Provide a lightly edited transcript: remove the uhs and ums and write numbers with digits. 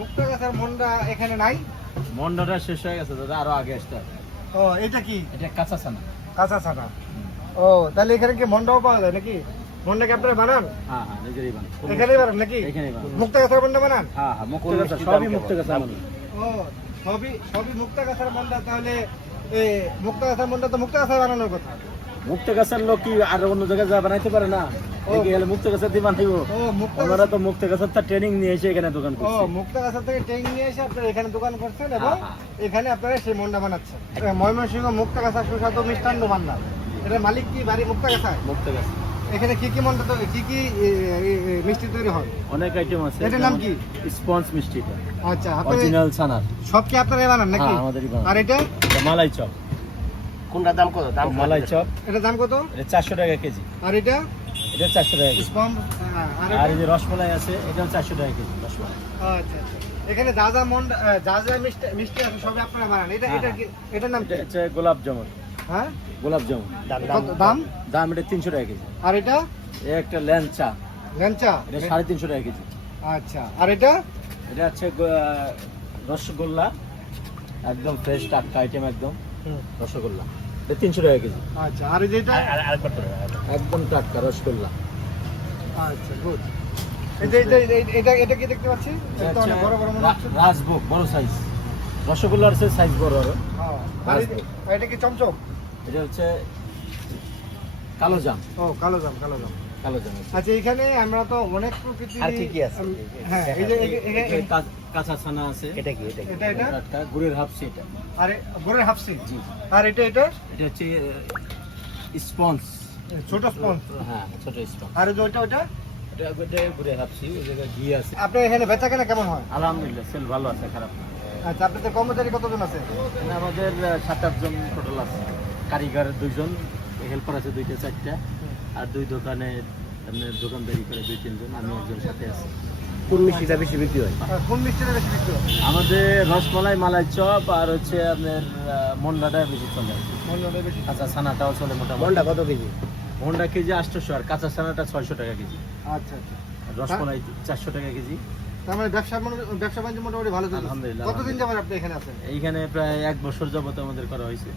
মুক্তাগাছার মন্ডা এখানে নাই? মন্ডাটা শেষ হয়ে গেছে দাদা, আরো আগে আসতে হবে। ও এটা কি? এটা কাঁচা ছানা। কাঁচা ছানা। ও তাহলে এখানে কি মন্ডাও পাওয়া যায় নাকি? মন্ডা কি আপনারা বানান? হ্যাঁ হ্যাঁ, নিজেরই বানাই। এখানেই বানান নাকি? এখানেই বানাই। মুক্তাগাছার মন্ডা বানান? হ্যাঁ হ্যাঁ, মুক্তাগাছা, সবই মুক্তাগাছা মানে। ও সবই মুক্তাগাছার মন্ডা। তাহলে মুক্তাগাছার মন্ডা তো মুক্তাগাছায় বানানোর কথা। মুক্তাগাছার লোক কি আর অন্য জায়গায় যা বানাইতে পারে না? একে গেলে মুক্তাগাছা দিয়ে বানাইব। ওনারা তো মুক্তাগাছার ট্রেনিং নিয়ে এসে এখানে দোকান করছে। মুক্তাগাছা থেকে ট্রেনিং নিয়ে এসে আপনারা এখানে দোকান করছেন এবং এখানে আপনারা সেই মন্ডা বানাচ্ছেন। ময়মনসিংহ মুক্তাগাছা সুস্বাদু মিষ্টান্ন ভান্ডার, এটা মালিক কি বাড়ি মুক্তাগাছায়? মুক্তাগাছা। এখানে কি কি মন্ডা তৈরি, কি কি মিষ্টি তৈরি হয়? অনেক আইটেম আছে। এটার নাম কি? স্পঞ্জ মিষ্টিটা। আচ্ছা, অরিজিনাল ছানার। সব কি আপনারাই বানান নাকি? হ্যাঁ, আমাদেরই বানানো। আর এটা মালাই চপ। কোনটার দাম কত? দাম মালাই চপ, এটার দাম কত? এটা 400 টাকা কেজি। আর এটা এটা 400 টাকা কেজি। স্পঞ্জ। আর এই যে রসমালাই আছে, এটা 400 টাকা কেজি রসমালাই। আচ্ছা আচ্ছা, এখানে যা যা মন্ডা যা যা মিষ্টি আছে সবই আপনারা বানান। এটা কি, এটার নাম কি? এটা হচ্ছে গোলাপ জামুন। হ্যাঁ, গোলাপ জামুন। কত দাম? দাম এটা 300 টাকা কেজি। আর এটা এই একটা ল্যাংচা, ল্যাংচা, এটা 350 টাকা কেজি। আচ্ছা। আর এটা এটা হচ্ছে রসগোল্লা, একদম ফ্রেশ টাটকা আইটেম, একদম রসগোল্লা, এটা 300 টাকা কেজি। আচ্ছা। আর এই যেটা আরেকবার তো একদম টাটকা রসগোল্লা। আচ্ছা, গুড। এটা কি দেখতে পাচ্ছি? এটা তো অনেক বড় বড় মনে হচ্ছে। রাজভোগ বড় সাইজ, রসগোল্লার সাইজ বড় আরো। হ্যাঁ। আর এটা কি চমচম? এটা হচ্ছে কালো জাম। ও কালো জাম, কালো জাম। কালো জাম। আচ্ছা, এখানে আমরা তো অনেক প্রকৃতির। আর কি কি আছে? হ্যাঁ, এই যে কাঁচা ছানা আছে। এটা কি? এটা কি? এটা টাটকা গুড়ের হাফসি এটা। আর গোরের হাফসি। জি। আর এটা এটা হচ্ছে স্পঞ্জ। ছোট স্পঞ্জ। হ্যাঁ, ছোট স্পঞ্জ। আর ওইটা এটা গুড়ের হাফসি, ওই জায়গায় ঘি আছে। আপনার এখানে বেচা কেনা কেমন হয়? আলহামদুলিল্লাহ, সেল ভালো আছে, খারাপ না। আচ্ছা, আপনাদের কর্মচারী কতজন আছে? এখানে আমাদের 7-8 জন টোটাল আছে। কারিগর 2 জন, হেল্পার আছে 2টা 4টা, আর 2 দোকানে আপনার দোকানদারি করে 2-3 জন, আমি একজন সাথে আছি। কোন মিষ্টিটা বেশি বিক্রি হয়? কোন মিষ্টিটা বেশি বিক্রি হয়? আমাদের রসমালাই, মালাই চপ আর হচ্ছে আপনার মন্ডাটা বেশি চলে। মন্ডাটা বেশি। কাঁচা ছানাটাও চলে মোটামুটি। মন্ডা কত কেজি? মন্ডা কেজি 800, আর কাঁচা ছানাটা 600 টাকা কেজি। আচ্ছা আচ্ছা। আর রসমালাই 400 টাকা কেজি। তার মানে ব্যবসা বাণিজ্য মোটামুটি ভালো চলছে। আলহামদুলিল্লাহ। কতদিন যাবেন আপনি এখানে আছেন? এইখানে প্রায় 1 বছর যাবত আমাদের করা হয়েছে।